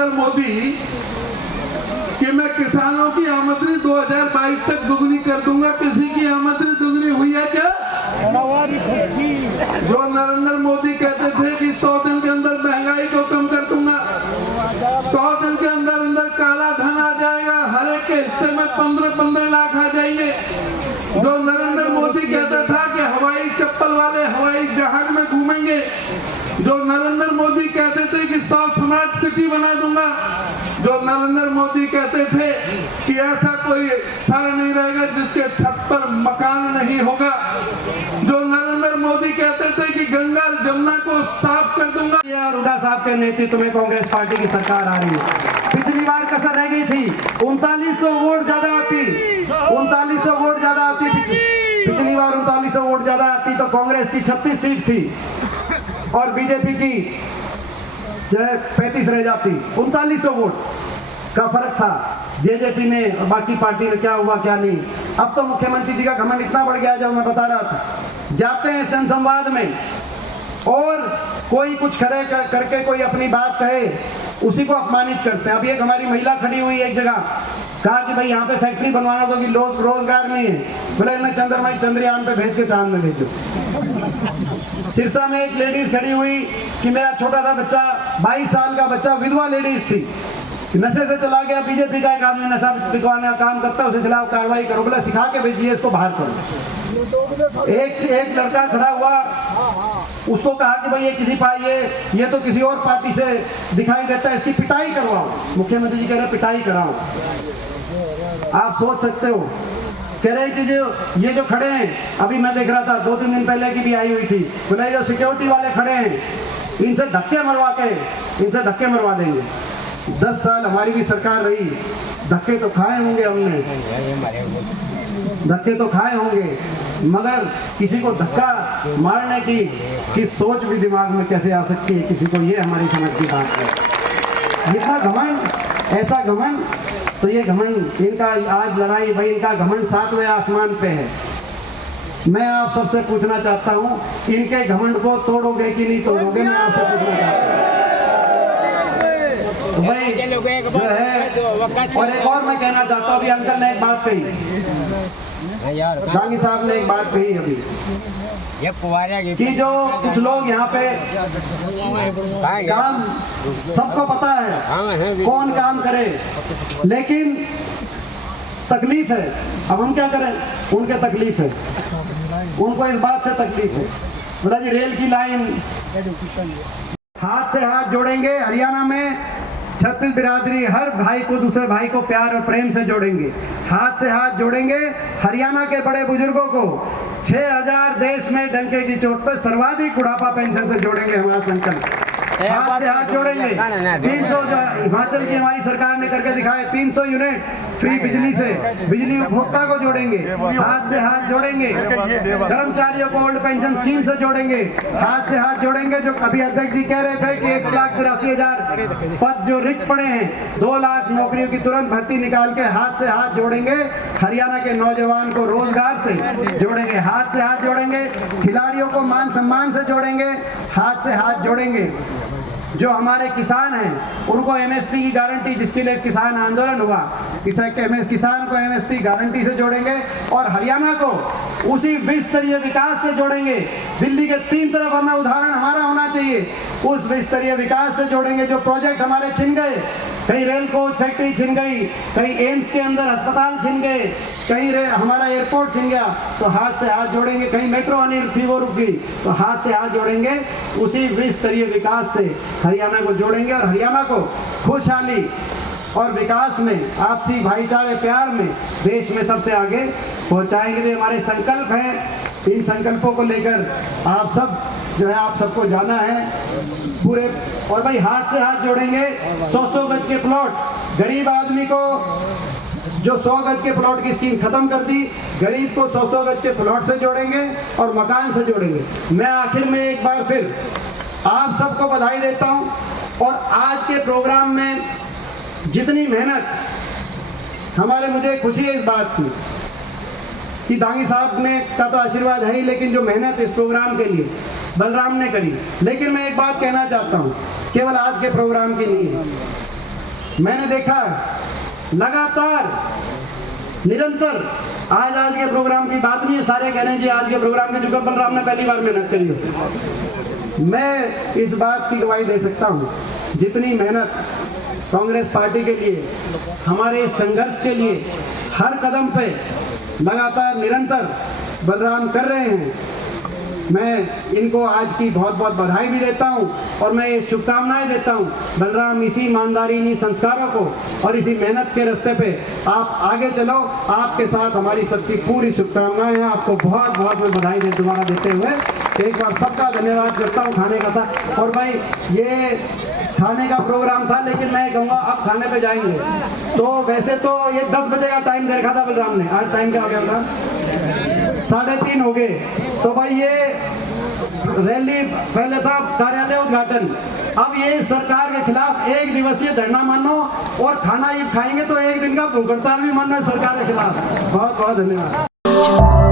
नरेंद्र मोदी कि मैं किसानों की आमदनी 2022 तक दुगनी कर दूंगा। किसी की आमदनी दुगनी हुई है क्या? जो नरेंद्र मोदी कहते थे कि 100 दिन के अंदर महंगाई को कम कर दूंगा, 100 दिन के अंदर अंदर काला धन आ जाएगा, हर एक के हिस्से में 15-15 लाख आ जाएंगे। जो नरेंद्र मोदी कहता था कि हवाई चप्पल वाले हवाई जहाज में घूमेंगे, जो नरेंद्र मोदी कहते थे कि 100 स्मार्ट सिटी बना दूंगा, जो नरेंद्र मोदी कहते थे कि ऐसा कोई सर नहीं रहेगा जिसके छत पर मकान नहीं होगा, जो नरेंद्र मोदी कहते थे कि गंगा जमुना को साफ कर दूंगा। और हुड्डा साहब के नेतृत्व में कांग्रेस पार्टी की सरकार आ रही है। पिछली बार कसर रह गई थी, 3900 वोट ज्यादा आती, 3900 वोट ज्यादा आती। पिछली बार 3900 वोट ज्यादा आती तो कांग्रेस की 36 सीट थी और बीजेपी की जो है 35 रह जाती। 3900 वोट का फर्क था जेजेपी ने और बाकी पार्टी में। क्या हुआ क्या नहीं। अब तो मुख्यमंत्री जी का घमंड इतना बढ़ गया, जब मैं बता रहा था, जाते हैं जनसंवाद में और कोई कुछ खड़े करके कोई अपनी बात कहे, उसी को अपमानित करते हैं। अब एक हमारी महिला खड़ी हुई एक जगह, कहा कि भाई यहाँ पे फैक्ट्री बनवाना तो कि रोजगार नहीं है, बोले ना चंद्रमा चंद्रयान पे भेज के चांद में भेजो। सिरसा में एक लेडीज खड़ी हुई कि मेरा छोटा सा बच्चा 22 साल का बच्चा, विधवा लेडीज थी, नशे से चला गया। बीजेपी का एक आदमी नशा बिकवाने का काम करता है, उसके खिलाफ कार्रवाई करो, बोले सिखा के भेजिए, इसको बाहर करो। एक लड़का खड़ा हुआ, उसको कहा कि भाई ये ये तो किसी और पार्टी से दिखाई देता है, इसकी पिटाई करवाओ। मुख्यमंत्री जी कह रहे पिटाई कराओ। आप सोच सकते हो, कह रहे कि ये जो खड़े हैं, अभी मैं देख रहा था 2-3 दिन पहले की भी आई हुई थी, बोले जो सिक्योरिटी वाले खड़े हैं इनसे धक्के मरवा देंगे। 10 साल हमारी भी सरकार रही, धक्के तो खाए होंगे हमने, धक्के तो खाए होंगे, मगर किसी को धक्का मारने की सोच भी दिमाग में कैसे आ सकती है किसी को, ये हमारी समझ की बात है। इतना घमंड, ऐसा घमंड, तो ये घमंड इनका आज लड़ाई भाई, इनका घमंड 7वें आसमान पे है। मैं आप सबसे पूछना चाहता हूँ, इनके घमंड को तोड़ोगे कि नहीं तोड़ोगे? मैं आपसे पूछना चाहता हूँ भाई जो है। और एक और मैं कहना चाहता हूँ, अभी अंकल ने एक बात कही, दांगी साहब ने एक बात कही अभी कि जो कुछ लोग यहाँ पे काम, सबको पता है कौन काम करे, लेकिन तकलीफ है। अब हम क्या करें? उनके तकलीफ है, उनको इस बात से तकलीफ है। बोला जी रेल की लाइन, हाथ से हाथ जोड़ेंगे। हरियाणा में 36 बिरादरी हर भाई को दूसरे भाई को प्यार और प्रेम से जोड़ेंगे, हाथ से हाथ जोड़ेंगे। हरियाणा के बड़े बुजुर्गों को 6000 देश में डंके की चोट पर सर्वाधिक बुढ़ापा पेंशन से जोड़ेंगे। हमारा संकल्प, हाथ से हाथ जोड़ेंगे। 300 हिमाचल की हमारी सरकार ने करके दिखाया, 300 यूनिट फ्री बिजली से बिजली उपभोक्ता को जोड़ेंगे, हाथ से हाथ जोड़ेंगे। कर्मचारियों को ओल्ड पेंशन स्कीम से जोड़ेंगे, हाथ से हाथ जोड़ेंगे। जो अभी अध्यक्ष जी कह रहे थे कि 1,83,000 पद जो रिक्त पड़े हैं, 2 लाख नौकरियों की तुरंत भर्ती निकाल के हाथ से हाथ जोड़ेंगे। हरियाणा के नौजवान को रोजगार से जोड़ेंगे, हाथ से हाथ जोड़ेंगे। खिलाड़ियों को मान सम्मान से जोड़ेंगे, हाथ से हाथ जोड़ेंगे। जो हमारे किसान हैं उनको एमएसपी की गारंटी, जिसके लिए किसान आंदोलन हुआ, किसान को एमएसपी गारंटी से जोड़ेंगे। और हरियाणा को उसी 20 स्तरीय विकास से जोड़ेंगे। दिल्ली के 3 तरफ हमें उदाहरण हमारा होना चाहिए, उस 20 स्तरीय विकास से जोड़ेंगे। जो प्रोजेक्ट हमारे छिन गए, कहीं रेल कोच फैक्ट्री छिन गई, कहीं एम्स के अंदर अस्पताल छिन गए, कहीं हमारा एयरपोर्ट छिन गया, तो हाथ से हाथ जोड़ेंगे। कहीं मेट्रो आनी थी वो रुक गई, तो हाथ से हाथ जोड़ेंगे। उसी 20 स्तरीय विकास से हरियाणा को जोड़ेंगे और हरियाणा को खुशहाली और विकास में, आपसी भाईचारे प्यार में देश में सबसे आगे पहुंचाएंगे। जो हमारे संकल्प हैं, इन संकल्पों को लेकर आप सब जो है, आप सबको जाना है पूरे। और भाई हाथ से हाथ जोड़ेंगे। 100 गज के प्लॉट, गरीब आदमी को जो 100 गज के प्लॉट की स्कीम खत्म कर दी, गरीब को 100 गज के प्लॉट से जोड़ेंगे और मकान से जोड़ेंगे। मैं आखिर में एक बार फिर आप सबको बधाई देता हूं। और आज के प्रोग्राम में जितनी मेहनत हमारे, मुझे खुशी है इस बात की कि दांगी साहब ने का तो आशीर्वाद है ही, लेकिन जो मेहनत इस प्रोग्राम के लिए बलराम ने करी। लेकिन मैं एक बात कहना चाहता हूं, केवल आज के प्रोग्राम की नहीं है, मैंने देखा लगातार निरंतर आज के प्रोग्राम की बात नहीं है, सारे कह रहे हैं जी आज के प्रोग्राम के जुगर बलराम ने पहली बार मेहनत करी है। मैं इस बात की गवाही दे सकता हूँ, जितनी मेहनत कांग्रेस पार्टी के लिए, हमारे संघर्ष के लिए हर कदम पे लगातार निरंतर बलराम कर रहे हैं, मैं इनको आज की बहुत बहुत बधाई भी देता हूं और मैं ये शुभकामनाएं देता हूं। बलराम इसी ईमानदारी, इन्हीं संस्कारों को और इसी मेहनत के रास्ते पे आप आगे चलो, आपके साथ हमारी सबकी पूरी शुभकामनाएं हैं। आपको बहुत बहुत मैं बधाई दोबारा देते हुए एक बार सबका धन्यवाद करता हूँ। खाने का था और भाई ये खाने का प्रोग्राम था, लेकिन मैं कहूँगा अब खाने पे जाएंगे। तो वैसे तो ये 10 बजे का टाइम दे रखा था बलराम ने, आज टाइम क्या हो गया बलराम? 3:30 हो गए। तो भाई ये रैली पहले था कार्यालय उद्घाटन, अब ये सरकार के खिलाफ 1 दिवसीय धरना मानो और खाना ये खाएंगे तो 1 दिन का भूख हड़ताल भी मानो सरकार के खिलाफ। बहुत बहुत धन्यवाद।